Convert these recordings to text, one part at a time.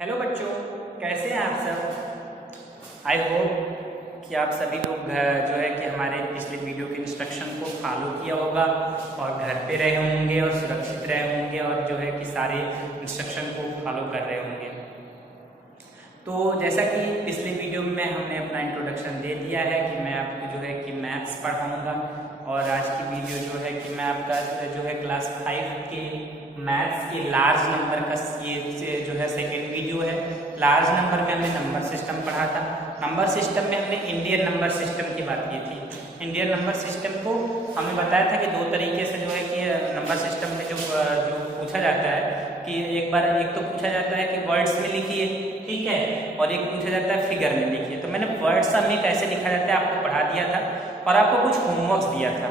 Hello बच्चों, कैसे हैं आप सब। आई होप कि आप सभी लोग जो है कि हमारे पिछले वीडियो के इंस्ट्रक्शन को फॉलो किया होगा और घर पे रहे होंगे और सुरक्षित रहे होंगे और जो है कि सारे इंस्ट्रक्शन को फॉलो कर रहे होंगे। तो जैसा कि पिछले वीडियो में हमने अपना इंट्रोडक्शन दे दिया है कि मैं आपको जो है कि मैथ्स पढ़ाऊँगा और आज की वीडियो जो है कि मैं आपका जो है क्लास 5 के मैथ्स के लार्ज नंबर का ये जो है सेकेंड वीडियो है। लार्ज नंबर में हमने नंबर सिस्टम पढ़ा था। नंबर सिस्टम में हमने इंडियन नंबर सिस्टम की बात की थी। इंडियन नंबर सिस्टम को हमने बताया था कि दो तरीके से जो है कि नंबर सिस्टम में जो पूछा जाता है कि एक तो पूछा जाता है कि वर्ड्स में लिखिए, ठीक है, और एक पूछा जाता है फिगर में लिखिए। तो मैंने वर्ड्स में कैसे लिखा जाता है आपको पढ़ा दिया था और आपको कुछ होमवर्क्स दिया था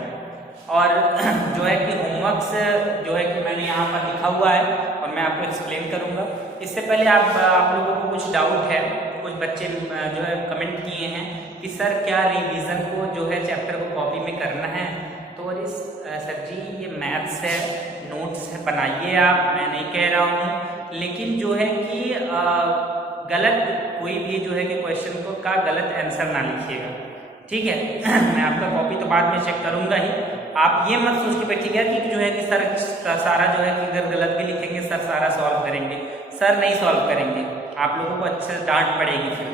और जो है कि होमवर्क्स जो है कि मैंने यहाँ पर लिखा हुआ है और मैं आपको एक्सप्लेन करूँगा। इससे पहले आप लोगों को कुछ डाउट है, कुछ बच्चे जो है कमेंट किए हैं कि सर क्या रिवीजन को जो है चैप्टर को कॉपी में करना है। तो सर जी ये मैथ्स है, नोट्स है, बनाइए आप, मैं नहीं कह रहा हूँ, लेकिन जो है कि गलत कोई भी जो है कि क्वेश्चन को का गलत आंसर ना लिखिएगा, ठीक है। मैं आपका कॉपी तो बाद में चेक करूँगा ही, आप ये मत सोच के बैठिएगा कि जो है कि सर सारा जो है कि अगर गलत भी लिखेंगे सर सारा सॉल्व करेंगे। सर नहीं सॉल्व करेंगे, आप लोगों को अच्छे से डांट पड़ेगी फिर,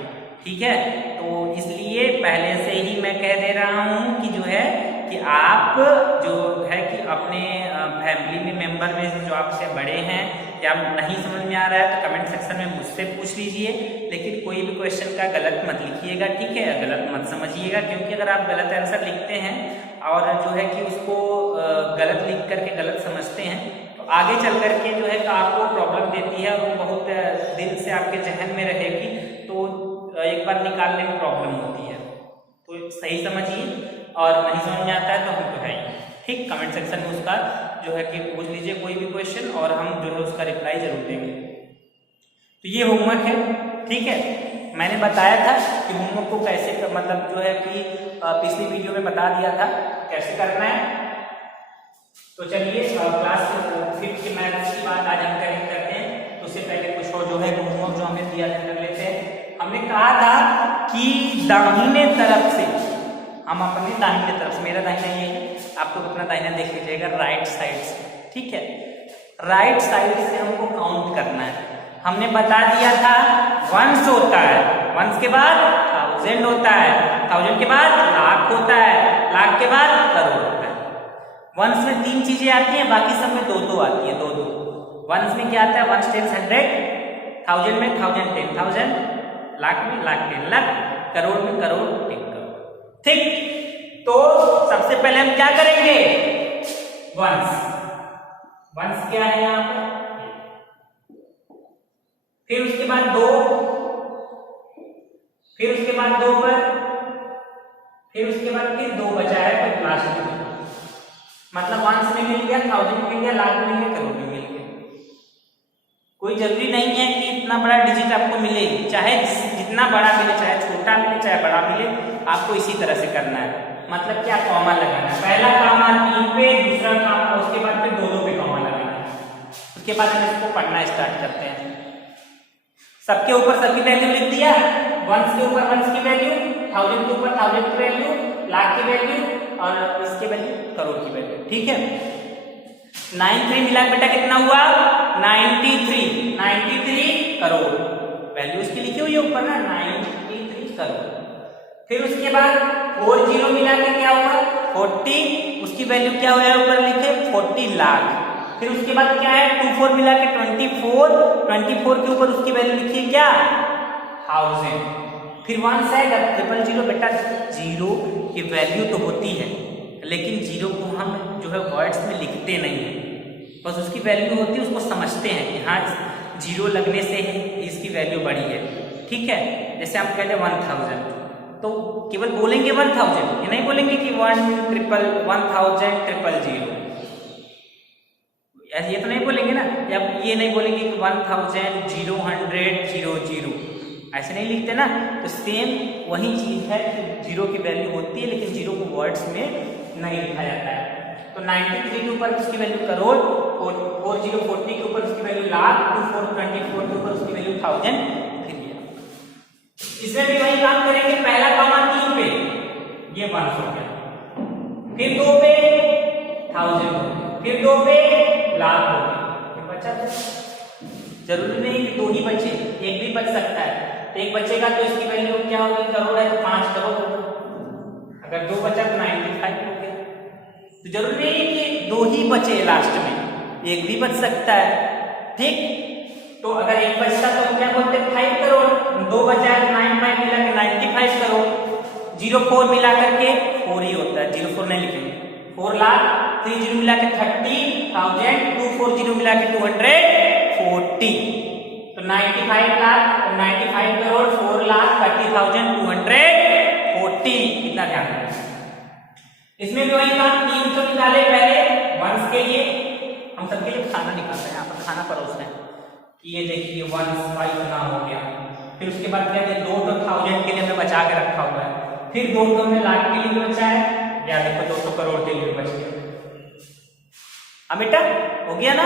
ठीक है। तो इसलिए पहले से ही मैं कह दे रहा हूँ कि जो है कि आप जो है कि अपने फैमिली में मेंबर में से जो आपसे बड़े हैं या नहीं समझ में आ रहा है तो कमेंट सेक्शन में मुझसे पूछ लीजिए, लेकिन कोई भी क्वेश्चन का गलत मत लिखिएगा, ठीक है, गलत मत समझिएगा, क्योंकि अगर आप गलत आंसर लिखते हैं और जो है कि उसको गलत लिख करके गलत समझते हैं तो आगे चल करके जो है कि आपको प्रॉब्लम देती है और वो बहुत दिन से आपके जहन में रहेगी, तो एक बार निकालने में प्रॉब्लम होती है। तो सही समझिए और नहीं समझ में आता है तो हम बताइए, ठीक। कमेंट सेक्शन में उसका जो है कि पूछ लीजिए कोई भी क्वेश्चन और हम जो है उसका रिप्लाई जरूर देंगे। तो ये होमवर्क है, ठीक है। मैंने बताया था कि होमवर्क को कैसे मतलब जो है कि पिछली वीडियो में बता दिया था कैसे करना है। तो चलिए क्लास 5 के मैथ्स की बात आज हम करते हैं। तो उससे पहले कुछ और जो है होमवर्क जो हमें दिया है कर लेते हैं। हमने कहा था कि दाहिने तरफ से हम अपने दाहिने तरफ से, मेरा दाहिना ये है, आप लोग अपना दाहिना देख लीजिएगा राइट साइड से, ठीक है। राइट साइड से हमको काउंट करना है। हमने बता दिया था वंस होता है, वंस के बाद 1000 होता है, 1000 के बाद लाख होता है, लाख के बाद करोड़ होता है। वंस में 3 चीजें आती हैं, बाकी सब में 2-2 आती है, 2-2। वंस में क्या आता है, 1 10 100, 1000 में 1000 10,000, लाख में लाख 10 लाख, करोड़ में करोड़ 10 करोड़, ठीक। तो सबसे पहले हम क्या करेंगे, वंस। वंस क्या है यहाँ पर, फिर उसके बाद 2, फिर उसके बाद 2 पर, फिर उसके बाद फिर 2 बचा है तो लास्ट में, मतलब वंस में मिल गया, 1000 में मिल गया, लाख में मिल गया, करोड़ में मिल गया। कोई जरूरी नहीं है कि इतना बड़ा डिजिट आपको मिले, चाहे जितना बड़ा मिले, चाहे छोटा मिले, चाहे बड़ा मिले, आपको इसी तरह से करना है। मतलब क्या, कॉमा लगाना है। पहला कॉमा 3 पे, दूसरा कॉमा, उसके बाद फिर 2-2 पे कॉमा लगाना है। उसके बाद हम इसको पढ़ना स्टार्ट करते हैं। सबके ऊपर सबकी वैल्यू लिख दिया, वंस के ऊपर वंस की वैल्यू, 1000 के ऊपर 1000 की वैल्यू, लाख की वैल्यू और इसके वैल्यू करोड़ की वैल्यू, ठीक है। 93 मिला बेटा कितना हुआ, 93 करोड़, वैल्यू उसकी लिखी हुई है ऊपर ना, 93 करोड़। फिर उसके बाद 40 मिला के क्या हुआ, 40, उसकी वैल्यू क्या हुआ है ऊपर लिखे, 40 लाख। फिर उसके बाद क्या है, 24 मिला के 24 के ऊपर उसकी वैल्यू लिखिए क्या, 1000। फिर 1 है 000 बेटा, 0 की वैल्यू तो होती है लेकिन 0 को हम जो है वर्ड्स में लिखते नहीं हैं, बस उसकी वैल्यू होती है, उसको समझते हैं कि हाँ 0 लगने से इसकी वैल्यू बड़ी है, ठीक है। जैसे हम कहते हैं 1000 तो केवल बोलेंगे 1000, ये नहीं बोलेंगे कि 1000 ये तो नहीं बोलेंगे ना, या ये नहीं बोलेंगे कि 1000 0 ऐसे नहीं लिखते ना। तो सेम वही चीज है कि 0 की वैल्यू होती है लेकिन 0 को वर्ड्स में नहीं लिखा जाता है। तो 93 के ऊपर उसकी वैल्यू करोड़, 40 40 के ऊपर उसकी वैल्यू लाख, 24 24 के ऊपर उसकी वैल्यू 1000। 1000 फिर ये। इसमें भी वही काम करेंगे, पहला कॉमा 3 पे ये 100 हो गया, फिर 2 पे 1000 हो गया, फिर 2 पे लाख हो गया, ये बचा था। जरूरी नहीं कि 2 ही बचे, एक भी बच सकता है। तो एक बचेगा तो इसकी वैल्यू क्या होगी, करोड़ है तो 5 करोड़ होगा। अगर 2 बचा तो 95 हो गया। तो जरूरी नहीं है कि 2 ही बचे लास्ट में, एक भी बच सकता है, ठीक। तो अगर एक बचता तो क्या बोलते हैं 5 करोड़, 2 बचा है तो 95 मिला के 95 करोड़, 04 मिला करके 4 ही होता है, 04 नहीं लिखेंगे, 4 लाख, 3 जीरो मिला के 30,000, 240 मिला के 240, तो 95 लाख, 95 करोड़, 4 लाख 30,240, कितना ध्यान रखना। इसमें भी वही काम 300 निकाले पहले वंस के लिए, हम सबके लिए खाना निकालते हैं, यहाँ पर खाना परोसते हैं कि ये देखिए वंस का इतना हो गया। फिर उसके बाद क्या है 2 तो 1000 के लिए हमें बचा के रखा हुआ है, फिर 2 तो हमें लाख के लिए बचा है, या देखो 200 करोड़ के लिए बच गया। अब बेटा हो गया ना,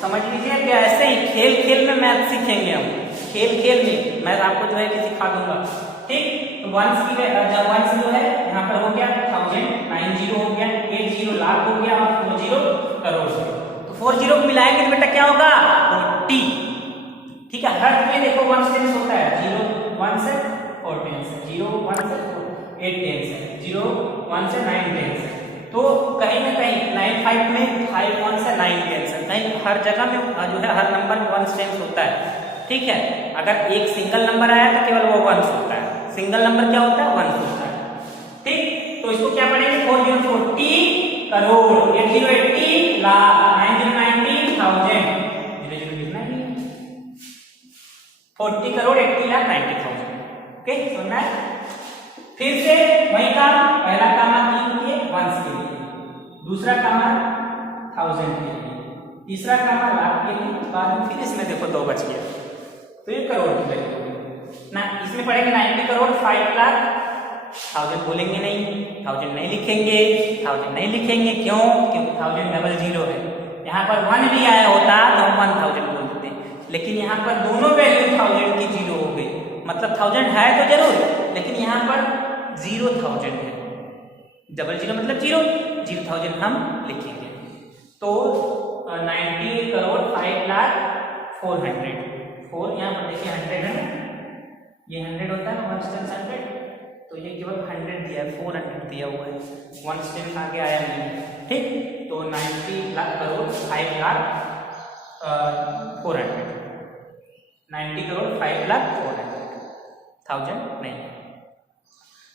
समझ लीजिए कि ऐसे ही खेल खेल में मैथ सीखेंगे हम, खेल खेल में मैं आपको जो है कि सिखा दूंगा, ठीक। तो वंस की वंस जो है यहाँ पर हो गया 1000, 90 हो गया, 80 लाख हो गया और 40 करोड़ हो गया। तो 40 मिलाएंगे तो बेटा क्या होगा 40, ठीक है। हर में देखो 1 टेंस होता है, 0 1 से 4 टेंस है, 0 1 से 8 टेंस है, 0 1 से 9 टेंस है। तो कहीं ना कहीं 95 में 5 1 से 9 टेंस है, कहीं हर जगह में जो है हर नंबर में 1 टेंस होता है, ठीक है। अगर एक सिंगल नंबर आया तो केवल वो 1 होता है, सिंगल नंबर क्या होता है 1 होता है, ठीक। तो इसको क्या पढ़ेंगे 40 करोड़, 80 लाख, 90,000, 0 लिखना है, 40 करोड़ 80 लाख 90,000, ओके सुनना है। फिर से वही काम, पहला काम 3 के वंस के लिए, दूसरा काम 1000 के लिए, तीसरा काम लाख के लिए, बाद में फिर इसमें देखो 2 बच गया, तो ये करोड़ की वैल्यू ना। इसमें पढ़ेंगे 90 करोड़ 5 लाख, 1000 बोलेंगे नहीं, 1000 नहीं लिखेंगे, 1000 नहीं लिखेंगे, क्यों, क्योंकि 1000 00 है। यहाँ पर 1 भी आया होता तो हम 1000 बोल देते, लेकिन यहाँ पर दोनों वैल्यू 1000 की 0 हो गई, मतलब 1000 है तो जरूर, लेकिन यहाँ पर 0,000 है, 00 मतलब 0,000 हम लिखेंगे। तो 90 करोड़ 5 लाख 400, 4 यहाँ पर देखिए 100 है, ये 100 होता है 1 टेंस 100, तो ये केवल 100 दिया है, 400 दिया हुआ है, 1 टेंस आगे आया नहीं है, ठीक। तो 90 लाख करोड़ 5 लाख 400, 90 करोड़ 5 लाख 400, 1000 नहीं।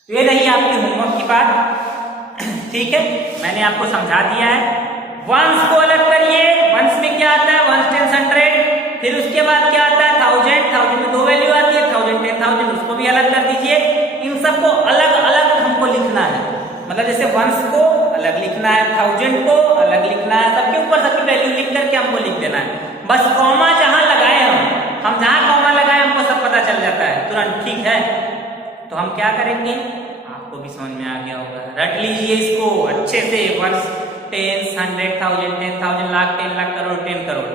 तो ये रही आपकी होमवर्क की बात, ठीक है। मैंने आपको समझा दिया है। वंस को अलग करिए, वंस में क्या आता है 1 टेंस 100, फिर उसके बाद क्या आता है 1000, 1000 में 2 वैल्यू आती है, 1000 10,000, उसको भी अलग कर दीजिए। इन सबको अलग अलग हमको लिखना है, मतलब जैसे वंस को अलग लिखना है, 1000 को अलग लिखना है, सबके ऊपर सबकी वैल्यू लिख करके हमको लिख देना है। बस कॉमा जहां लगाए हम जहां कॉमा लगाए हमको सब पता चल जाता है तुरंत, ठीक है। तो हम क्या करेंगे, आपको भी समझ में आ गया होगा, रट लीजिए इसको अच्छे से, वंस टेंस 100 1000 10,000 लाख 10 लाख करोड़ 10 करोड़।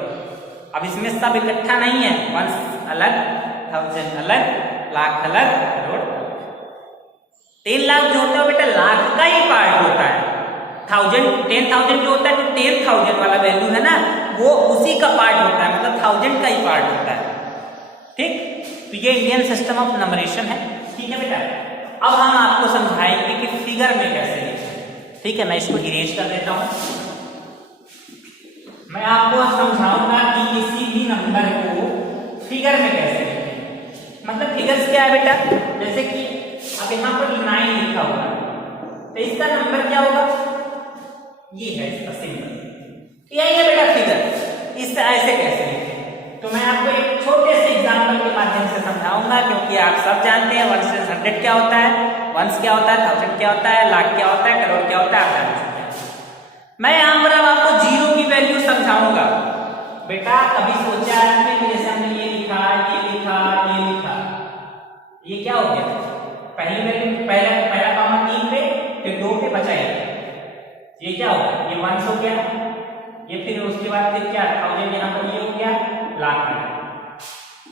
अब इसमें सब इकट्ठा नहीं है, वंस अलग, 1000 अलग, लाख अलग, करोड़ अलग। 10 लाख जो होता है बेटा लाख का ही पार्ट होता है, 10,000 जो होता है तो 10,000 वाला वैल्यू है ना, वो उसी का पार्ट होता है, मतलब 1000 का ही पार्ट होता है, ठीक। तो ये इंडियन सिस्टम ऑफ नंबरेशन है, ठीक है बेटा। अब हम आपको समझाएंगे कि फिगर में कैसे लिखें, ठीक है। मैं इसको इरेज कर देता हूं, मैं आपको समझाऊंगा कि किसी भी नंबर को फिगर में कैसे लिखें। मतलब फिगर्स क्या है बेटा, जैसे कि अब यहाँ पर 9 लिखा हुआ है, तो इसका नंबर क्या होगा, ये है इसका सिंबल, यही है बेटा फिगर। इससे ऐसे कैसे लिखें, तो मैं आपको एक छोटे से एग्जाम्पल के माध्यम से समझाऊंगा, क्योंकि आप सब जानते हैं 1 से 100 क्या होता है, वंस क्या होता है, 1000 क्या होता है, लाख क्या होता है, करोड़ क्या होता है, आप जानते हैं। मैं यहाँ पर अब आपको 0 की वैल्यू समझाऊंगा। बेटा कभी सोचा आपने कि जैसे हमने ये लिखा, ये लिखा, ये लिखा, ये क्या हो गया, पहली वैल्यू पहला कॉमा 3 पे, फिर 2 पे बचा ये क्या हो गया, ये 1 हो गया, ये फिर उसके बाद फिर क्या 1000 यहाँ पर ये हो गया लाख में,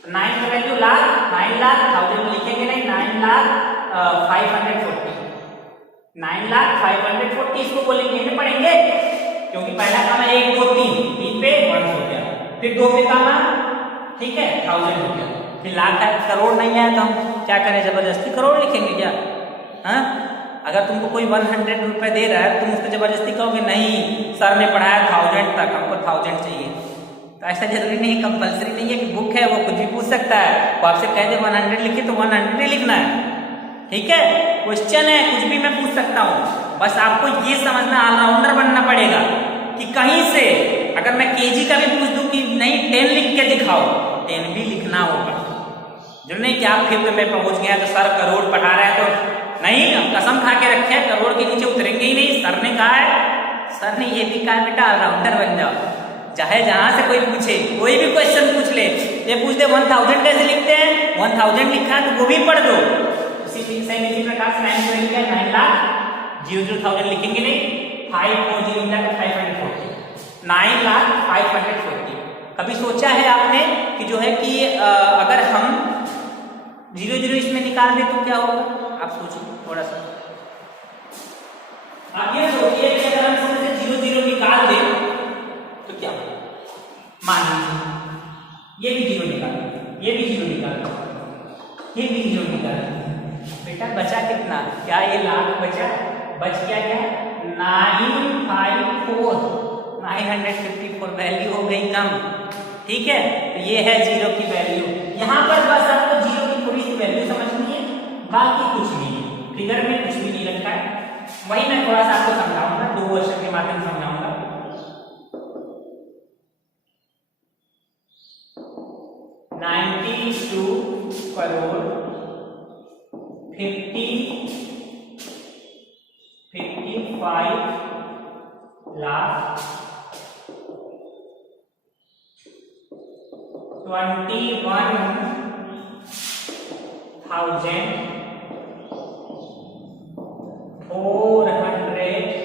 9 का वैल्यू लाख, 9 लाख, 1000 लिखेंगे नहीं, 9 लाख 540, 9 लाख 540 इसको बोलेंगे नहीं पढ़ेंगे, क्योंकि पहला काम है 1 2 3, 3 पे 1 हो गया, फिर 2 पे काम, ठीक है 1000 हो गया, फिर लाख है, करोड़ नहीं आया तो हम क्या करें, जबरदस्ती करोड़ लिखेंगे क्या? हाँ, अगर तुमको कोई 100 रुपए दे रहा है तुम उसको जबरदस्ती कहोगे नहीं सर ने पढ़ाया 1000 तक, हमको 1000 चाहिए, तो ऐसा जरूरी नहीं, कंपलसरी नहीं है कि बुक है वो कुछ भी पूछ सकता है, वो आपसे कह दे 100 लिखिए तो 100 ही लिखना है, ठीक है, क्वेश्चन है कुछ भी मैं पूछ सकता हूँ, बस आपको ये समझना ऑलराउंडर बनना पड़ेगा कि कहीं से अगर मैं केजी का भी पूछ दूं कि नहीं 10 लिख के दिखाओ, 10 भी लिखना होगा, जो नहीं कि आप फिफ्थ में पहुंच गए तो सर करोड़ पढ़ा रहे हैं तो नहीं, हम कसम खा के रखे हैं करोड़ के नीचे उतरेंगे ही नहीं, सर ने कहा है, सर ने ये भी कहा बेटा ऑलराउंडर बन जाओ, चाहे जहां से कोई पूछे, कोई भी क्वेश्चन पूछ ले, ये पूछ दे 1000 कैसे लिखते हैं, 1000 लिखा है तो वो भी पढ़ दो, इसी प्रकार से 9 लाख 0,000 लिखेंगे नहीं, 540 9 लाख 540। कभी सोचा है आपने कि जो है कि अगर हम 0 इसमें निकाल दे तो क्या होगा, आप सोचिए थोड़ा सा, आप ये सोचिए कि अगर हम इसमें से 0 निकाल दे तो क्या होगा, मान लीजिए ये भी 0 निकाल, ये भी 0 निकाल, ये भी 0 निकाल, बेटा बचा कितना, क्या ये लाख बचा, बच गया क्या 954 वैल्यू हो गई कम, ठीक है, तो ये है 0 की वैल्यू, यहाँ पर बस आपको 0 की थोड़ी सी वैल्यू समझनी है, बाकी कुछ नहीं, फिगर में कुछ भी नहीं रखा है, वही मैं थोड़ा सा आपको समझाऊंगा, 2 वर्षन के माध्यम से समझाऊंगा। 92 करोड़ 55 लाख 21,420।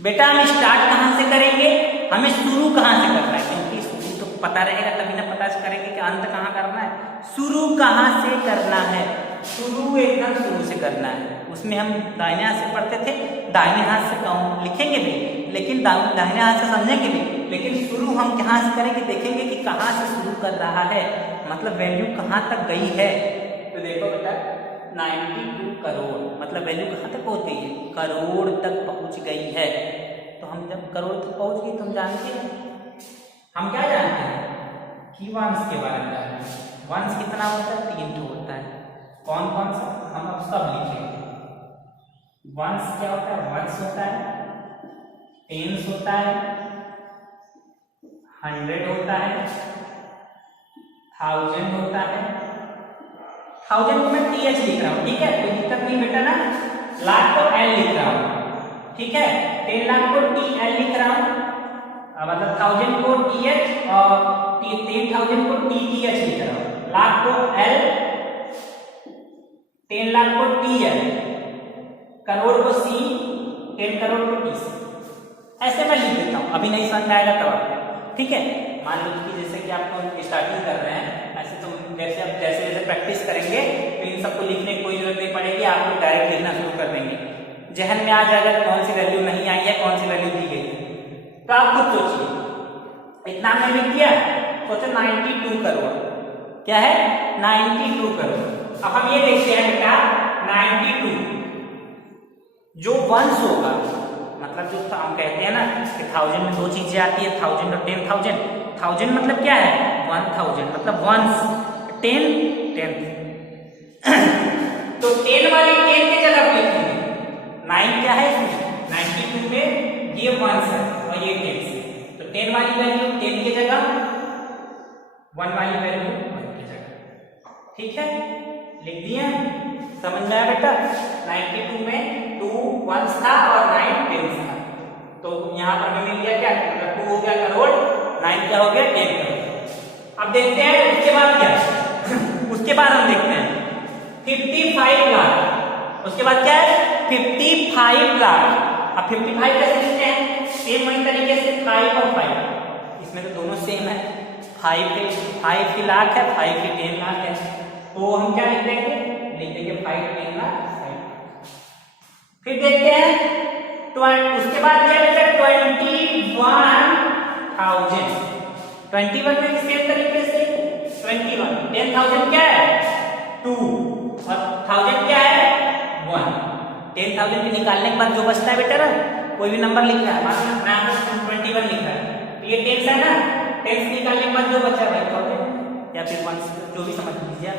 बेटा हम स्टार्ट कहां से करेंगे, हमें शुरू कहां से करना है, क्योंकि शुरू तो पता रहेगा तभी ना पता करेंगे कि अंत कहां करना है, शुरू कहां से करना है, शुरू एकदम शुरू से करना है, उसमें हम दाहिने हाथ से पढ़ते थे, दाहिने हाथ से काउंट लिखेंगे भी, लेकिन दाहिने हाथ से समझेंगे भी, लेकिन शुरू हम कहां से करेंगे, देखेंगे कि कहां से शुरू कर रहा है, मतलब वैल्यू कहां तक गई है, तो देखो बेटा 92 करोड़ मतलब वैल्यू कहां तक पहुंच गई है, करोड़ तक पहुंच गई है, तो हम जब करोड़ तक पहुंच गई तो हम जानते हैं, हम क्या जानते हैं कि वंश के बारे में जानते हैं, वंश कितना होता है, 3 होता है, कौन कौन सा, हम अब सब लिखेंगे, वंश क्या होता है, वंश होता है, टेंस होता है, 100 होता है, 1000 होता है, 1000 को मैं TH लिख रहा हूं, ठीक है, कोई दिक्कत नहीं बेटा ना, लाख को L लिख रहा हूं, ठीक है, 10 लाख को TL लिख रहा हूं, मतलब 1000 को TH और 10,000 को TTH लिख रहा हूं, लाख को L, 10 लाख को TL, करोड़ को C, 10 करोड़ को TC, ऐसे मैं लिख देता हूं, अभी नहीं समझ में आएगा तब आपको, ठीक है, मान लीजिए कि जैसे कि आपको स्टार्टिंग कर रहे हैं, ऐसे तो जैसे आप जैसे प्रैक्टिस करेंगे तो इन सबको लिखने की कोई जरूरत नहीं पड़ेगी, आप लोग डायरेक्ट लिखना शुरू कर देंगे, जहन में आ जाएगा कौन सी वैल्यू नहीं आई है, कौन सी वैल्यू दी गई है, तो आप खुद सोचिए, इतना हमने लिख दिया, सोचो 92 करोड़, क्या है 92 करोड़, अब हम ये देखते हैं बेटा 92 जो वंश होगा, मतलब जो हम कहते हैं ना कि 1000 में 2 चीजें आती है, 1000 और 10,000, 1000 मतलब क्या है 1000 मतलब वंश, 10 तो 10 वाली 10 की जगह पे लिखेंगे, 9 क्या है 92 में ये वंश है और ये 10 है, तो 10 वाली वैल्यू 10 की जगह, 1 वाली वैल्यू 1 की जगह, ठीक है, लिख दिए, समझ में आया बेटा, 92 में 2 वंश था और 9 टेंस था, तो यहाँ पर हमें मिल गया क्या, 2 हो गया करोड़, 9 क्या हो गया 10 करोड़। अब देखते हैं उसके बाद क्या उसके बाद हम देखते हैं 55 लाख, उसके बाद क्या है 55 लाख। अब 55 कैसे लिखते हैं? सेम वही तरीके से 5 और 5, इसमें तो दोनों सेम है। 5 की लाख है, 5 की 10 लाख है, तो हम क्या लिख देंगे? लिख देंगे 5 10 लाख 5। फिर देखते हैं उसके बाद क्या लिखा? 21,000 में सेम तरीके से 21, 10,000 क्या है? 2 और 1000 क्या है? 1। 10,000 के निकालने के बाद जो बचता है बेटा ना, कोई भी नंबर लिखा है, मान लो मैं 21 लिखा है, ये 10 है ना, 10 निकालने के बाद जो बचा है 1000 या फिर 1 जो भी समझ लीजिए,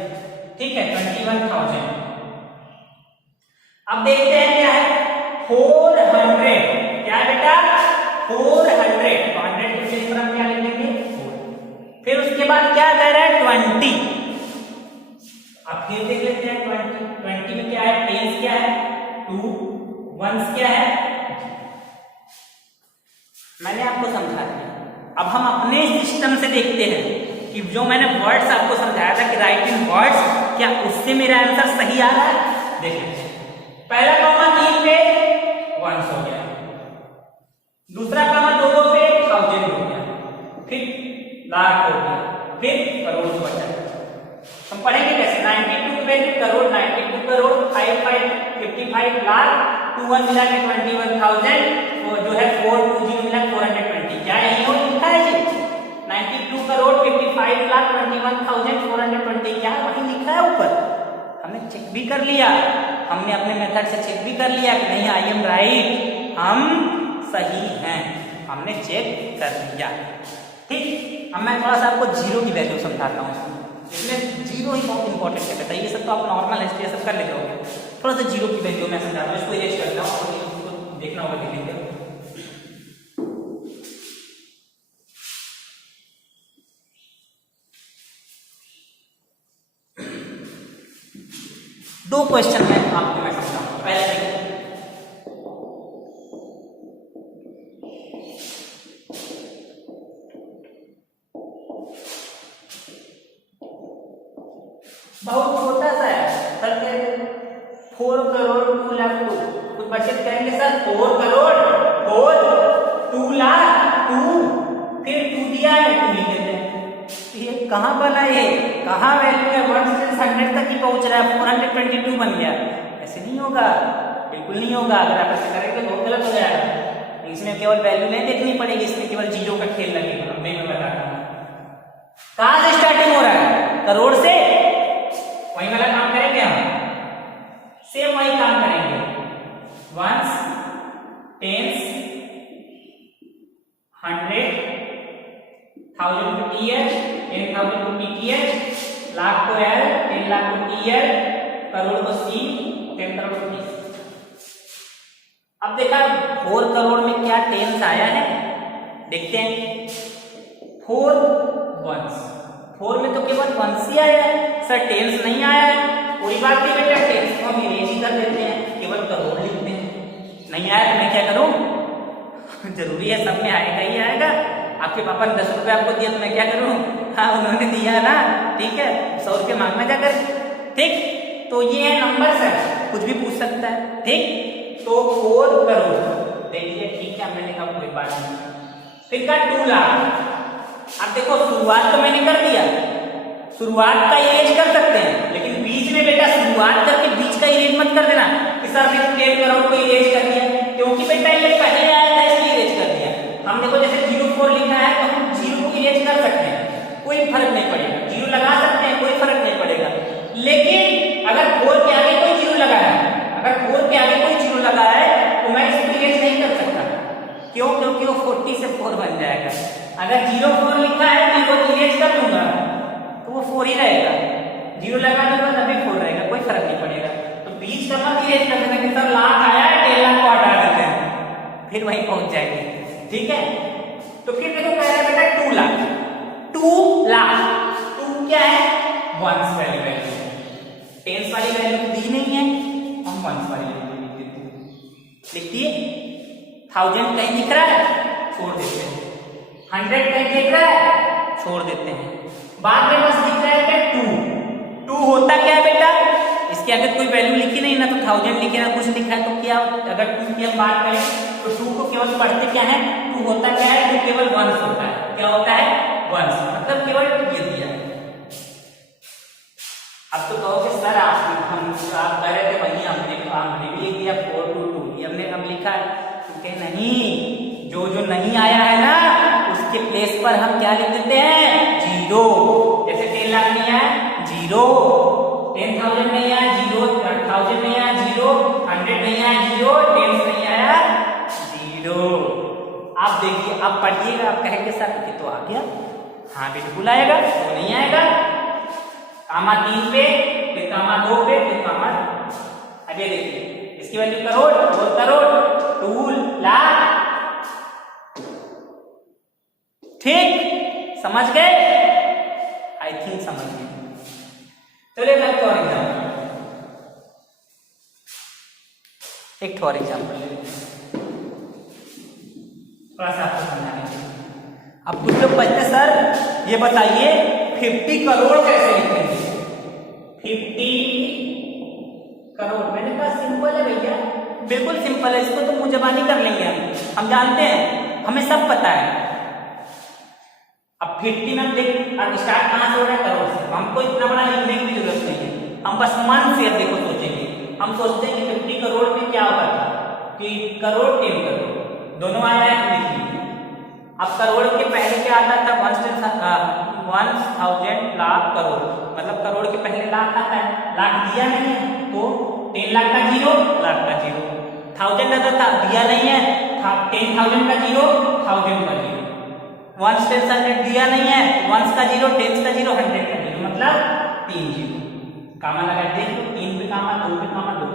ठीक है। 21,000। अब देखते हैं क्या है? 400 क्या है बेटा? 400, तो 100 के प्लेस पर हम क्या लिख देंगे? 4। फिर उसके बाद क्या कह रहा है? 20। अब फिर देख लेते हैं 20 में क्या है? 10 क्या है? 2, 1 क्या है? मैंने आपको समझा दिया। अब हम अपने सिस्टम से देखते हैं कि जो मैंने वर्ड्स आपको समझाया था कि राइट इन वर्ड्स, क्या उससे मेरा आंसर सही आ रहा है? देख लेते हैं। पहला कॉमा 3 पे 1 हो गया, दूसरा कॉमा 2 पे 1000 हो गया, फिर लाख हो गया, फिर करोड़ बचा। हम पढ़ेंगे कैसे? 92 पे करोड़, 92 करोड़, 55 लाख, 21 मिला के 21,000, वो जो है 420 मिला 420। क्या यही हो लिखा है जी? 92 करोड़ 55 लाख 21,420, क्या वही लिखा है ऊपर? हमने चेक भी कर लिया, हमने अपने मेथड से चेक भी कर लिया कि नहीं आई एम राइट, हम सही हैं, हमने चेक कर लिया। ठीक, अब मैं थोड़ा सा आपको जीरो की वैल्यू समझाता हूँ। इसमें जीरो ही बहुत इंपॉर्टेंट है बेटा, ये सब तो आप नॉर्मल है, सब कर लेते होंगे। थोड़ा सा जीरो की वैल्यू मैं समझाता हूँ, इसको इरेज करता हूँ, इसको देखना होगा धीरे धीरे। दो क्वेश्चन है आपको मैं समझाऊंगा। पहले देखो, बहुत छोटा सा है सर, 4 करोड़ 2 लाख 2, कुछ बचत करेंगे सर? 4 करोड़ 4 2 लाख 2, फिर 2 दिया है 2 लिख देते हैं। ये कहाँ बना? ये कहाँ वैल्यू है? 1 से 100 तक ही पहुंच रहा है, 422 बन गया। ऐसे नहीं होगा, बिल्कुल नहीं होगा। अगर आप ऐसे करेंगे तो गलत हो जाएगा। इसमें केवल वैल्यू नहीं देखनी पड़ेगी, इसमें केवल जीरो का खेल लगेगा। मैं बताता हूँ कहाँ से स्टार्टिंग हो रहा है? करोड़ से। वही वाला काम करेंगे हम, सेम वही काम करेंगे। 1s 10s 100 1000 को TH, 10,000 को PTH, लाख को L, 10 लाख को TL, करोड़ को C, 10 करोड़ को PC। अब देखा 4 करोड़ में क्या टेंस आया है, देखते हैं। 4 1s, 4 में तो केवल 1s ही आया है सर, टेंस नहीं आया है। कोई बात नहीं बेटा, टेंस को हम इरेज ही कर देते हैं, केवल करोड़ लिखते हैं। नहीं आया तो मैं क्या करूं? जरूरी है सब में आएगा ही आएगा। आपके पापा ने 10 रुपए आपको दिया तो मैं क्या करूं? हाँ उन्होंने दिया ना, ठीक है, 100 रुपये मांगना जाकर। ठीक, तो ये है नंबर सर, कुछ भी पूछ सकता है। ठीक, तो 4 करोड़ देखिए, ठीक है मैंने कहा कोई बात नहीं। फिर का 2 लाख। अब देखो शुरुआत तो मैंने कर दिया, शुरुआत का इरेज कर सकते हैं, लेकिन बीच में बेटा शुरुआत करके बीच का इरेज मत कर देना कि सर ने 10 करोड़ को इरेज कर दिया, क्योंकि बेटा ये पहले आया था इसलिए इरेज कर दिया। हम देखो जैसे 04 लिखा है तो हम 0 को इरेज कर सकते हैं, कोई फर्क नहीं पड़ेगा। 0 लगा सकते हैं, कोई फर्क नहीं पड़ेगा। लेकिन अगर 4 के आगे कोई 0 लगा है, अगर 4 के आगे कोई 0 लगा है तो मैं इसको इरेज नहीं कर सकता। क्यों? क्योंकि वो 40 से 4 बन जाएगा। अगर 04 लिखा है मैं वो इरेज कर दूंगा तो वो 4 ही रहेगा, 0 लगा दूंगा तभी 4 रहेगा, कोई फर्क नहीं पड़ेगा। तो बीच का मत इरेज कर देना कि सर लाख आया है 10 लाख को हटा देते हैं, फिर वहीं पहुंच जाएंगे। ठीक है, तो फिर देखो कह रहा है बेटा 2 लाख, 2 लाख, 2 क्या है? 1s वाली वैल्यू, 10s वाली वैल्यू दी नहीं है, हम 1s वाली वैल्यू लिख देते हैं। लिख दिए, 1000 कहीं दिख रहा है, छोड़ देते हैं। 100 कहीं दिख रहा है, छोड़ देते हैं। बाद में बस दिख रहा है क्या? 2 होता क्या है बेटा? इसके आगे कोई वैल्यू लिखी नहीं ना, तो 1000 लिखे ना कुछ लिखा है, तो क्या अगर 2 की हम बात करें तो 2 को केवल पढ़ते क्या है, 2 होता क्या है, 2 केवल वंस होता है। क्या होता है, वंस, मतलब केवल ये दिया है। अब तो कहोगे सर आप कह रहे थे वही हमने भी लिख दिया 4 2 2, ये हमने हम लिखा है, क्योंकि नहीं, जो जो नहीं आया है ना उसके प्लेस पर हम क्या लिख देते हैं, 0। जैसे 10 लाख नहीं आया, 0, 10,000 नहीं आया, 0, 1000 नहीं आया, 0, 100 नहीं आया, 0, 10 नहीं आया, 0। आप देखिए, आप पढ़िएगा, आप कहेंगे सर कि तो आ गया, हाँ बिल्कुल आएगा, तो नहीं आएगा, कामा 3 पे, फिर कामा 2 पे, फिर कामा। अब ये देखिए इसकी वैल्यू करोड़, 2 करोड़, 2 लाख, ठीक, समझ गए? आई थिंक समझ गए। चलिए मैं एक और एग्जाम्पल, एक और एग्जाम्पल ले लेते हैं, थोड़ा सा आपको समझाने के लिए। अब कुछ लोग पूछते सर ये बताइए 50 करोड़ कैसे लिखेंगे, 50 करोड़। मैंने कहा सिंपल है भैया, बिल्कुल सिंपल है, इसको तो मुंह जबानी कर लेंगे हम जानते हैं, हमें सब पता है। अब 50 में देख स्टार्ट कहां से हो रहा है, करोड़ से, हमको इतना बड़ा लिखने की भी जरूरत नहीं है, हम बस मन से देखो सोचेंगे, हम सोचते हैं कि 50 करोड़ में क्या होगा कि करोड़ 10 करोड़ दोनों आया है, हम लिख लीजिए। अब करोड़ के पहले क्या आता था, 1000 लाख करोड़, मतलब करोड़ के पहले लाख आता है, लाख दिया नहीं है तो 10 लाख का 0, लाख का 0, 1000 आता था, दिया नहीं है, 10,000 का 0, 1000 का 0, 1 10 100 दिया नहीं है, 1 का 0, 10 का 0, 100 का 0, मतलब 3 0, कामा लगा देख लो, 3 पे कामा, 2 पे कामा, 2,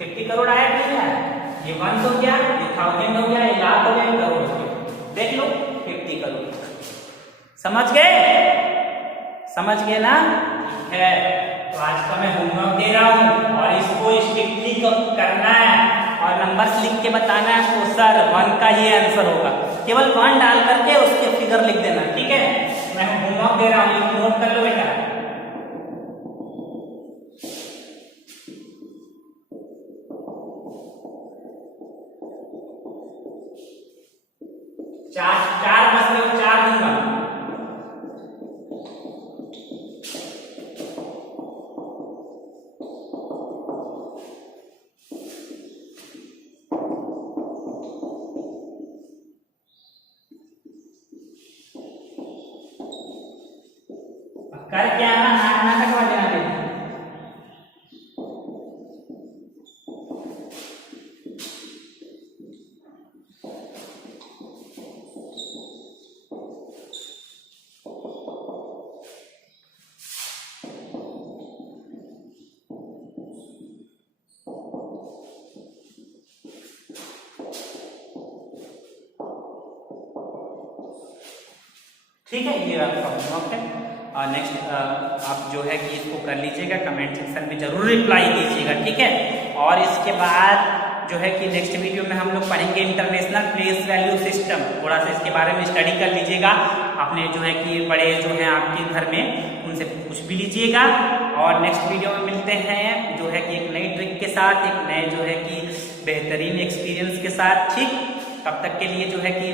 50 करोड़ आया नहीं आया, ये 1 हो गया, ये 1000 हो गया, ये लाख हो गया, करोड़ हो गया, देख लो 50 करोड़। समझ गए, समझ गए ना? ठीक है, तो आज का मैं होमवर्क दे रहा हूं और इसको स्ट्रिक्टली करना है और नंबर्स लिख के बताना है। तो सर 1 का ये आंसर होगा, केवल 1 डाल करके उसके फिगर लिख देना, ठीक है? मैं होमवर्क दे रहा हूं, नोट कर लो बेटा। चार बस में 4 दूंगा, करके आना, नाटक वाले ना देना। ठीक है, ये आपका होमवर्क है और नेक्स्ट आप जो है कि इसको कर लीजिएगा, कमेंट सेक्शन में जरूर रिप्लाई कीजिएगा, ठीक है? और इसके बाद जो है कि नेक्स्ट वीडियो में हम लोग पढ़ेंगे इंटरनेशनल प्लेस वैल्यू सिस्टम, थोड़ा सा इसके बारे में स्टडी कर लीजिएगा। अपने जो है कि बड़े जो हैं आपके घर में उनसे पूछ भी लीजिएगा और नेक्स्ट वीडियो में मिलते हैं जो है कि एक नई ट्रिक के साथ, एक नए जो है कि बेहतरीन एक्सपीरियंस के साथ, ठीक? तब तक के लिए जो है कि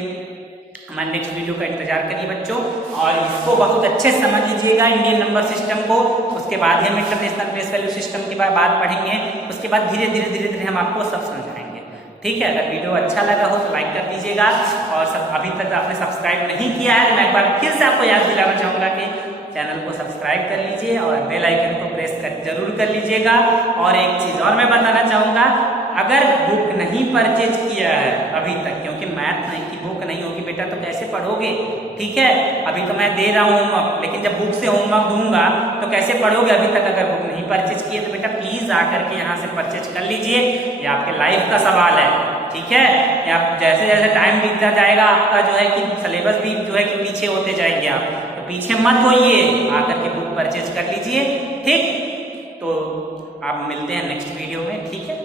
हमारे नेक्स्ट वीडियो का इंतजार करिए बच्चों और इसको बहुत अच्छे से समझ लीजिएगा इंडियन नंबर सिस्टम को। उसके बाद ही हम इंटरनेशनल प्लेस वैल्यू सिस्टम की बात पढ़ेंगे, उसके बाद धीरे धीरे हम आपको सब समझाएंगे, ठीक है? अगर वीडियो अच्छा लगा हो तो लाइक कर दीजिएगा और अभी तक आपने सब्सक्राइब नहीं किया है तो मैं एक बार फिर से आपको याद दिलाना चाहूँगा कि चैनल को सब्सक्राइब कर लीजिए और बेल आइकन को प्रेस जरूर कर लीजिएगा। और एक चीज़ और मैं बताना चाहूँगा, अगर बुक नहीं परचेज किया है अभी तक, क्योंकि मैथ नहीं की बुक नहीं होगी बेटा तो कैसे पढ़ोगे, ठीक है? अभी तो मैं दे रहा हूँ होमवर्क, लेकिन जब बुक से होमवर्क दूंगा तो कैसे पढ़ोगे? अभी तक अगर बुक नहीं परचेज किए तो बेटा प्लीज आकर के यहाँ से परचेज कर लीजिए, ये आपके लाइफ का सवाल है, ठीक है? आप जैसे जैसे टाइम बीतता जाएगा आपका जो है कि सिलेबस भी जो है कि पीछे होते जाएंगे, आप तो पीछे मत होइए, आकर के बुक परचेज कर लीजिए, ठीक? तो आप मिलते हैं नेक्स्ट वीडियो में, ठीक है?